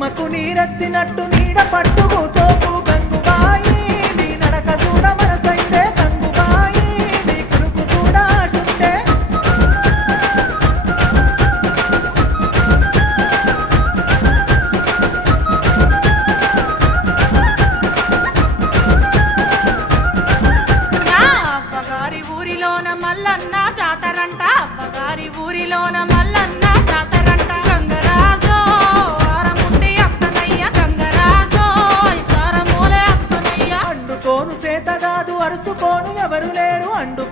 నిమ్మకు నీరెత్తినట్టు నీడ పట్టుకు సోపు గంగుబాయి నీ నడక చూడ మనసైతే గంగుబాయి నీ కురుకు చూడ ఆశుంటే అవ్వగారి ఊరిలోన మల్లన్న జాతరంట అవ్వగారి ఊరిలోన మల్లన్న జాతరంట గంగరాజో ఆరముండి అత్తనయ్య గంగరాజో ఇతారమూలే అత్తనయ్య అండుకోను సేతగాదు అరుసుకోను ఎవరు లేరు అండు